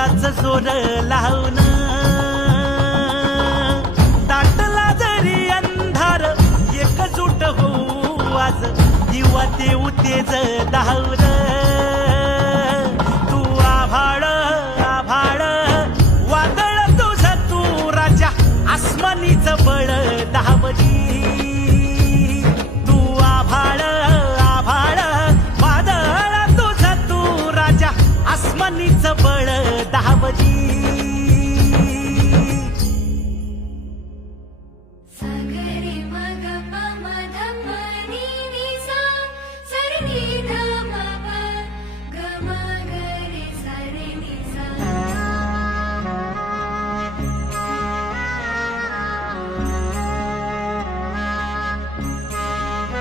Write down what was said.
एकटाच जोर लावून दाटला जरी अंधार एकजूट होऊ आज दिवा देऊ तेज धावून